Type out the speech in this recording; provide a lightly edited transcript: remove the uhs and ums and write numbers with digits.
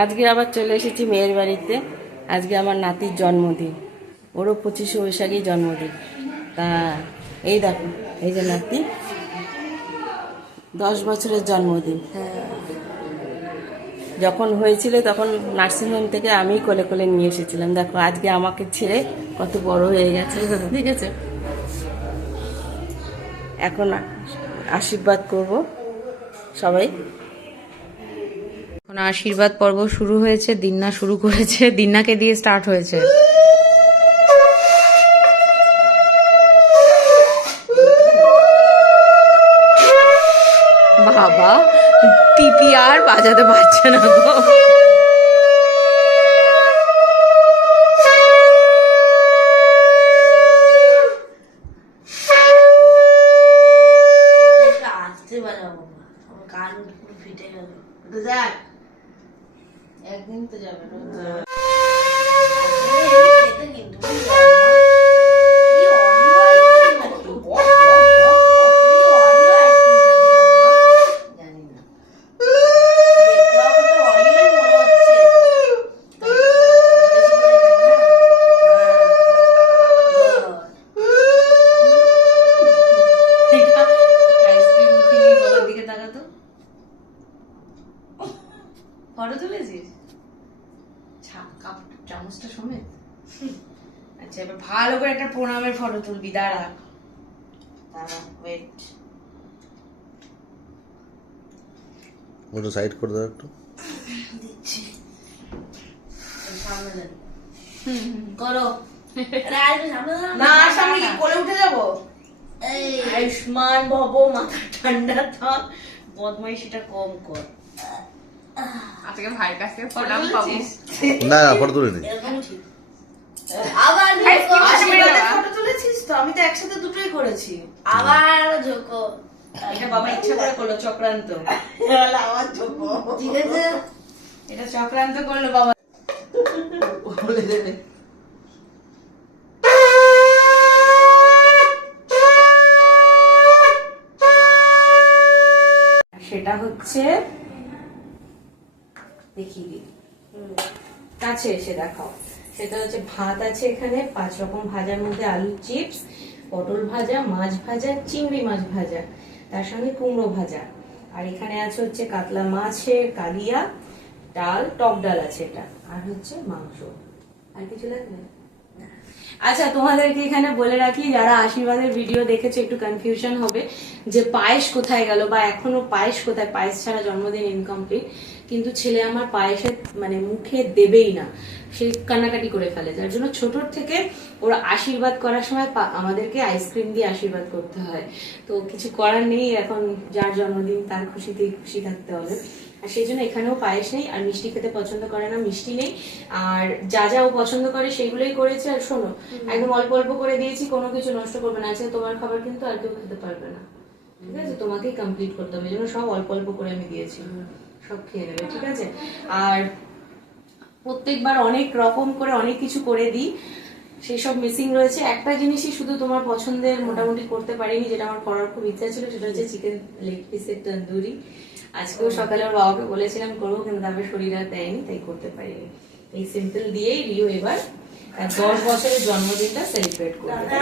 আজকে আবার চলে এসেছি মেয়ের বাড়িতে। আজকে আমার নাতির জন্মদিন, ওরও 25শে বৈশাখেই জন্মদিন। তা এই দেখো, এই যে নাতি, 10 বছরের জন্মদিন। যখন হয়েছিল তখন নার্সিংহোম থেকে আমি কোলে কোলে নিয়ে এসেছিলাম। দেখো আজকে আমাকে ছেড়ে কত বড় হয়ে গেছে, ঠিক আছে। এখন আশীর্বাদ করব সবাই। এখন আশীর্বাদ পর্ব শুরু হয়েছে, দিন্না শুরু করেছে, দিন্নাকে দিয়ে স্টার্ট হয়েছে। বাবা টিটি আর বাজাতে পারছে না গো। একদিন তো যাবে না। ফটো তুলেছিস চামচটা সমেত? আচ্ছা, এবার ভালো করে একটা প্রণামের ফটো তুলবি। দাঁড়া ওয়েট, ওটা সাইড করে দাও একটু। দিচ্ছি সামনে দেন করো না, সামনে কি কোলে উঠে যাবো? আয়ুষ্মান ভব, মাথা ঠান্ডা থাক, বদমাইশিটা কম কর। আজকে ভাইয়ের কাছ থেকে প্রণাম পাবো। না ফটো তুলে নি। আবার ফটো তুলেছিস তো? আমি তো একসাথে দুটোই করেছি। আবার ঝোঁকো, এটা বাবা ইচ্ছা করে করলো, চক্রান্ত। আবার ঝোঁকো, ঠিক আছে, এটা চক্রান্ত করলো বাবা, বলে দেবে। সেটা হচ্ছে, দেখিয়ে দিই, কাছে এসে দেখাও। সেটা হচ্ছে ভাত আছে এখানে 5 রকম ভাজার মধ্যে আলু চিপস, পটল ভাজা, মাছ ভাজা, চিংড়ি মাছ ভাজা, তার সঙ্গে কুমড়ো ভাজা, আর এখানে আছে হচ্ছে কাতলা মাছের কালিয়া, ডাল, টক ডাল আছে এটা, আর হচ্ছে মাংস। আর কিছু লাগবে? আচ্ছা, তোমাদেরকে এখানে বলে রাখি, যারা আশীর্বাদের ভিডিও দেখেছে একটু কনফিউশন হবে যে পায়েস কোথায় গেল বা এখনো পায়েস কোথায়, পায়েস ছাড়া জন্মদিন ইনকমপ্লিট। কিন্তু ছেলে আমার পায়েসের মানে মুখে দেবেই না, সে কান্নাকাটি করে ফেলে। যার জন্য ছোটর থেকে ওরা আশীর্বাদ করার সময় আমাদেরকে আইসক্রিম দিয়ে আশীর্বাদ করতে হয়। তো কিছু করার নেই, এখন যার জন্মদিন তার খুশিতেই খুশি থাকতে হবে। আর সেই জন্য এখানেও পায়েস নেই, আর মিষ্টি খেতে পছন্দ করে না, মিষ্টি নেই। আর যা যা ও পছন্দ করে সেগুলোই করেছে। আর শোনো, একদম অল্প অল্প করে দিয়েছি, কোনো কিছু নষ্ট করবে না। আচ্ছা, তোমার খাবার কিন্তু আর কেউ খেতে পারবে না, ঠিক আছে? তোমাকেই কমপ্লিট করতে হবে, এই জন্য সব অল্প অল্প করে আমি দিয়েছি, সব খেয়ে নেবে, ঠিক আছে? আর প্রত্যেকবার অনেক রকম করে অনেক কিছু করে দিই, সেই সব মিসিং রয়েছে। একটা জিনিসই শুধু তোমার পছন্দের মোটামুটি করতে পারিনি, যেটা আমার করার খুব ইচ্ছা ছিল, সেটা হচ্ছে চিকেন লেগ পিসের তন্দুরি। আজকেও সকালে ওর বাবাকে বলেছিলাম করবো, কিন্তু তারপরে শরীর আর দেয়নি, তাই করতে পারিনি। এই সিম্পল দিয়েই রিও এবার 10 বছরের জন্মদিনটা সেলিব্রেট করবে।